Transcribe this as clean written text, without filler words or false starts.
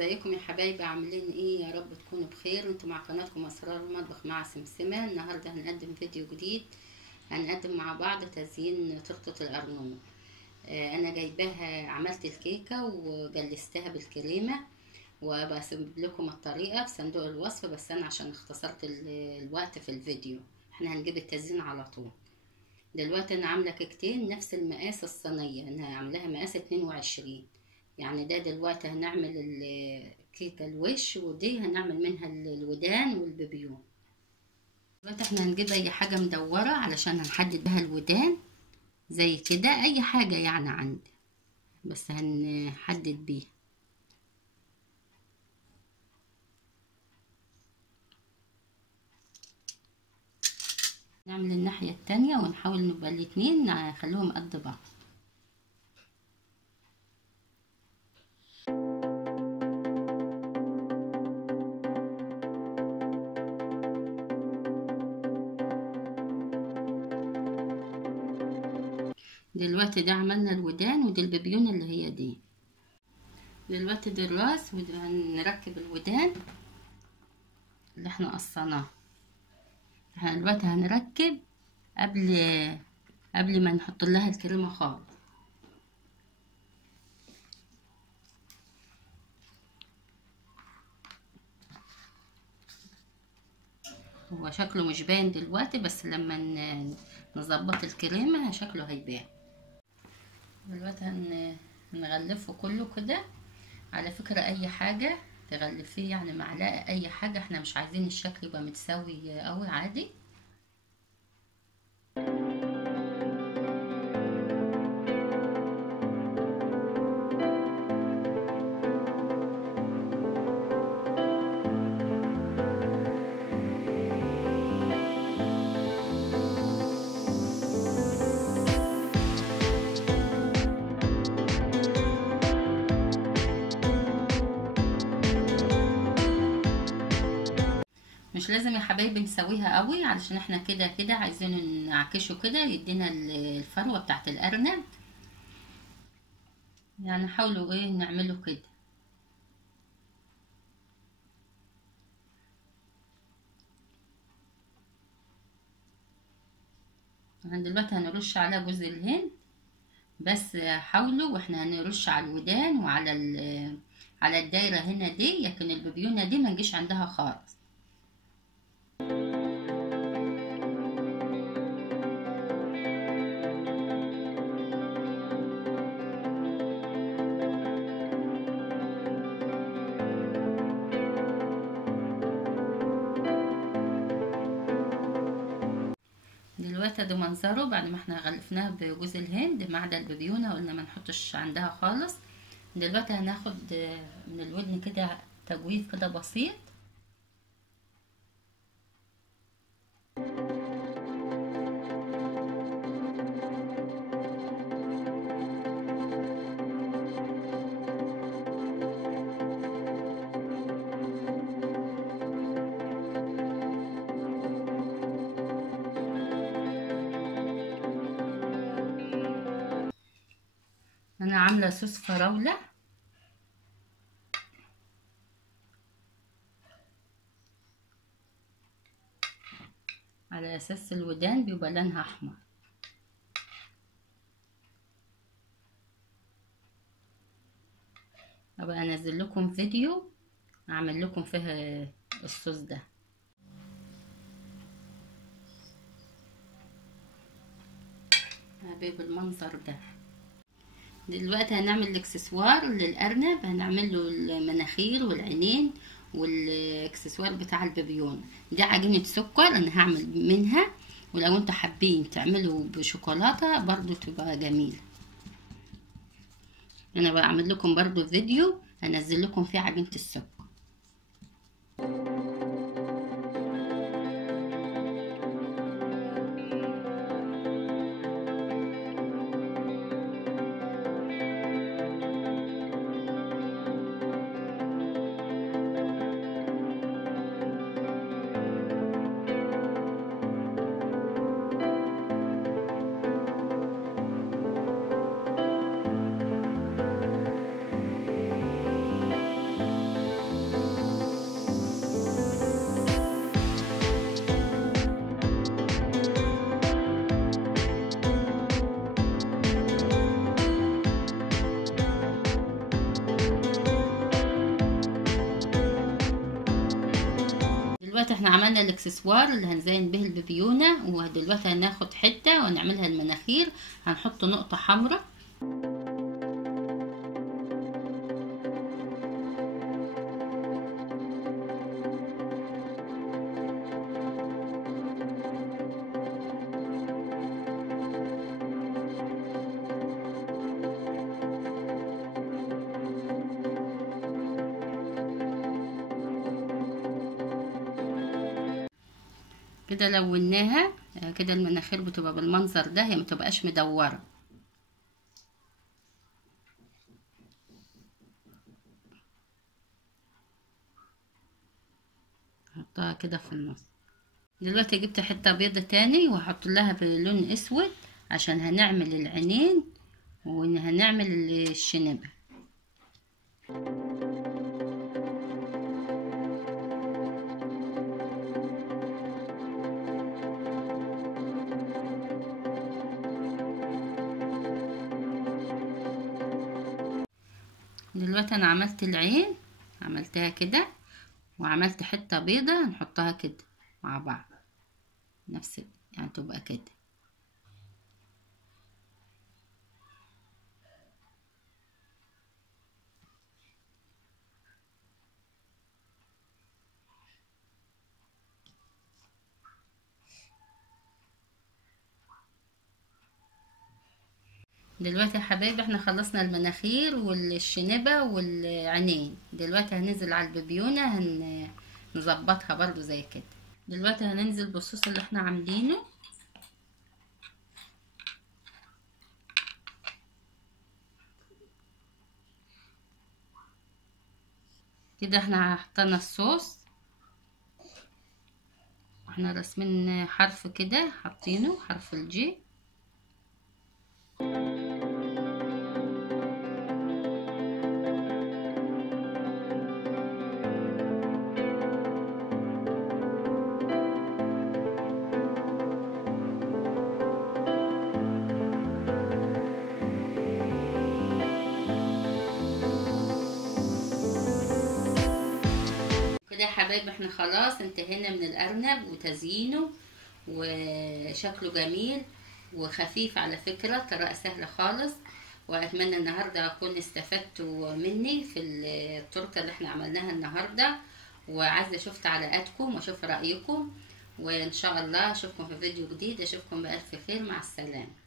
ازيكم يا حبايبي؟ عاملين ايه؟ يا رب تكونوا بخير. انتوا مع قناتكم اسرار المطبخ مع سمسمة. النهارده هنقدم فيديو جديد، هنقدم مع بعض تزيين تورته القرنون. انا جايباها، عملت الكيكه وجلستها بالكريمه، وبسيب لكم الطريقه في صندوق الوصف، بس انا عشان اختصرت الوقت في الفيديو. احنا هنجيب التزيين على طول. دلوقتي انا عامله كيكتين نفس المقاس الصينيه، انا عاملاها مقاس 22. يعني ده دلوقتي هنعمل الكيكه الوش، ودي هنعمل منها الودان والبيبيون. دلوقتي احنا هنجيب اي حاجه مدوره علشان هنحدد بها الودان، زي كده اي حاجه يعني عندي، بس هنحدد بيها. نعمل الناحيه التانية ونحاول نبقى الاتنين نخليهم قد بعض. دلوقتي ده عملنا الودان، ودي البيبيون اللي هي دي. دلوقتي دي الراس، وهنركب الودان اللي احنا قصناه. احنا دلوقتي هنركب قبل ما نحط لها الكريمه خالص. هو شكله مش باين دلوقتي، بس لما نظبط الكريمه شكله هيبان. دلوقتي هنغلفه كله كده. على فكره اي حاجه تغلفيه، يعني معلقه، اي حاجه، احنا مش عايزين الشكل يبقى متساوي قوي، عادي. مش لازم يا حبايبي نسويها قوي، علشان احنا كده كده عايزين نعكشه كده يدينا الفروه بتاعت الارنب. يعني حاولوا ايه نعمله كده. احنا دلوقتي هنرش على جوز الهند بس، حاولوا، واحنا هنرش على الودان وعلى على الدايره هنا دي، لكن البيبيونه دي ما نجيش عندها خالص. دلوقتي ده منظره بعد ما احنا غلفناها بجوز الهند، ما عدا البيبيونه قلنا ما نحطش عندها خالص. دلوقتي هناخد من الودن كده تجويف كده بسيط. انا عامله صوص فراوله على اساس الودان بيبقى لونها احمر. ابقى انزل لكم فيديو اعمل لكم فيها الصوص ده. بالمنظر ده. دلوقتي هنعمل الاكسسوار للارنب، هنعمل له المناخير والعينين والاكسسوار بتاع البيبيون. دي عجينه سكر انا هعمل منها، ولو انتوا حابين تعملوا بشوكولاته برضو تبقى جميله. انا بعمل لكم برضو فيديو هنزل لكم فيه عجينه السكر. دلوقتي احنا عملنا الاكسسوار اللي هنزين به البيبيونة، ودلوقتي هناخد حتة ونعملها المناخير. هنحط نقطة حمراء كده، لوناها كده. المناخير بتبقى بالمنظر ده، هي متبقاش مدورة. هحطها كده في النص. دلوقتي جبت حتة بيضة تاني وهحط لها بلون اسود عشان هنعمل العينين وهنعمل الشنبة. دلوقتي انا عملت العين، عملتها كده وعملت حتة بيضة هنحطها كده مع بعض، نفس يعني تبقى كده. دلوقتي يا حبايبي احنا خلصنا المناخير والشنبة والعينين. دلوقتي هننزل على البيبيونة، هنظبطها برضو زي كده. دلوقتي هننزل بالصوص اللي احنا عاملينه. كده احنا حطينا الصوص، احنا رسمين حرف كده، حاطينه حرف الجي. كده يا حبايبي احنا خلاص انتهينا من الارنب وتزيينه، وشكله جميل وخفيف على فكرة، طريقة سهلة خالص. واتمنى النهاردة اكون استفدتوا مني في التورته اللي احنا عملناها النهاردة، وعايزة اشوف تعليقاتكم واشوف رأيكم، وان شاء الله اشوفكم في فيديو جديد. اشوفكم بألف خير، مع السلامة.